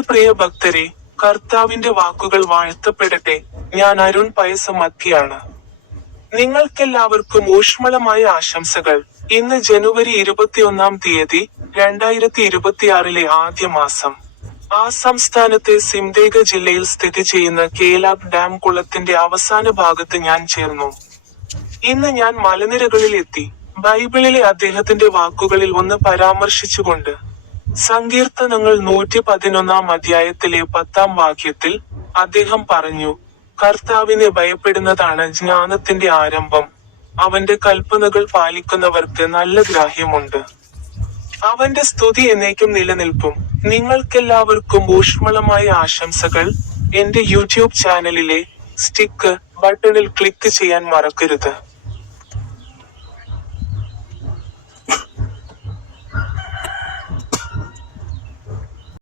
പ്രിയ ഭക്തരെ, കർത്താവിന്റെ വാക്കുകൾ വാഴ്ത്തപ്പെടട്ടെ. ഞാൻ അരുൺ പയസമത്തിയാണ്. നിങ്ങൾക്കെല്ലാവർക്കും ഊഷ്മളമായ ആശംസകൾ. ഇന്ന് ജനുവരി 21 2026 ആദ്യ മാസം. സംസ്ഥാനത്തെ സിംദേഗ ജില്ലയിൽ സ്ഥിതി ചെയ്യുന്ന കേലാബ് ഡാം കുളത്തിന്റെ അവസാന ഭാഗത്ത് ഞാൻ ചേർന്നു. ഇന്ന് ഞാൻ മലനിരകളിൽ എത്തി. ബൈബിളിലെ അദ്ദേഹത്തിന്റെ വാക്കുകളിൽ ഒന്ന് പരാമർശിച്ചുകൊണ്ട് സങ്കീർത്തനങ്ങൾ 111 10 അദ്ദേഹം പറഞ്ഞു, കർത്താവിനെ ഭയപ്പെടുന്നതാണ് ജ്ഞാനത്തിന്റെ ആരംഭം. അവന്റെ കൽപ്പനകൾ പാലിക്കുന്നവർക്ക് നല്ല ഗ്രാഹ്യമുണ്ട്. അവന്റെ സ്തുതി എന്നേക്കും നിലനിൽക്കും. നിങ്ങൾക്കെല്ലാവർക്കും ഊഷ്മളമായ ആശംസകൾ. എന്റെ യൂട്യൂബ് ചാനലിലെ സ്റ്റിക്ക് ബട്ടണിൽ ക്ലിക്ക് ചെയ്യാൻ മറക്കരുത്.